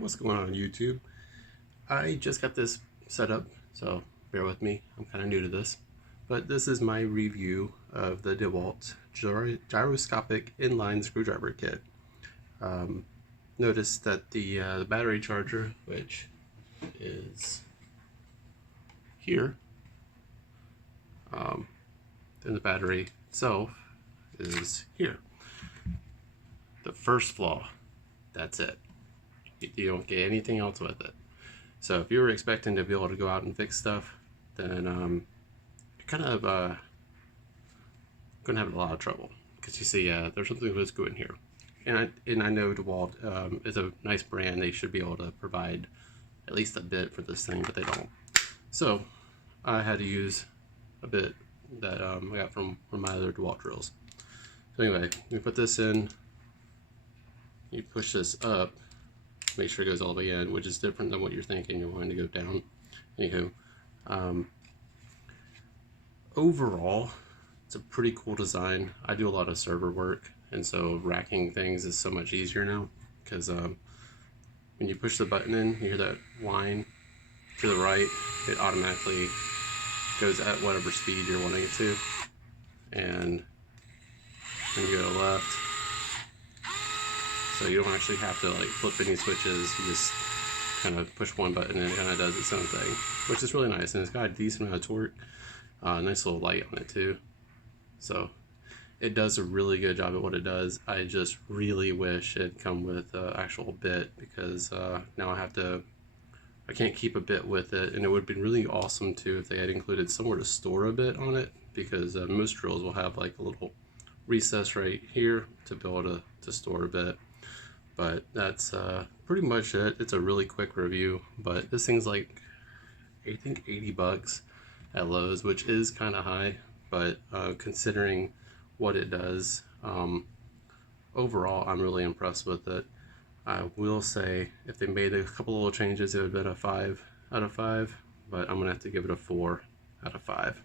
What's going on YouTube? I just got this set up, so bear with me. I'm kind of new to this, but this is my review of the Dewalt Gyroscopic Inline Screwdriver Kit. Notice that the battery charger, which is here, and the battery itself is here. The first flaw, that's it. You don't get anything else with it. So if you were expecting to be able to go out and fix stuff, then you're kind of gonna have a lot of trouble, because you see there's something that's going here, and I know Dewalt is a nice brand. They should be able to provide at least a bit for this thing, but they don't. So I had to use a bit that I got from one of my other Dewalt drills. So anyway, you put this in, you push this up, make sure it goes all the way in, which is different than what you're thinking. You're wanting to go down. Anywho, overall, it's a pretty cool design. I do a lot of server work, and so racking things is so much easier now, because when you push the button in, you hear that whine to the right. It automatically goes at whatever speed you're wanting it to, and when you go left, so you don't actually have to like flip any switches. You just kind of push one button and it kind of does its own thing, which is really nice. And it's got a decent amount of torque, nice little light on it too. So it does a really good job at what it does. I just really wish it'd come with an actual bit, because now I can't keep a bit with it, and it would have been really awesome too if they had included somewhere to store a bit on it, because most drills will have like a little recess right here to be able to store a bit. But that's pretty much it. It's a really quick review, but this thing's like, I think 80 bucks at Lowe's, which is kind of high, but considering what it does, overall I'm really impressed with it. I will say if they made a couple little changes, it would have been a 5 out of 5, but I'm gonna have to give it a 4 out of 5.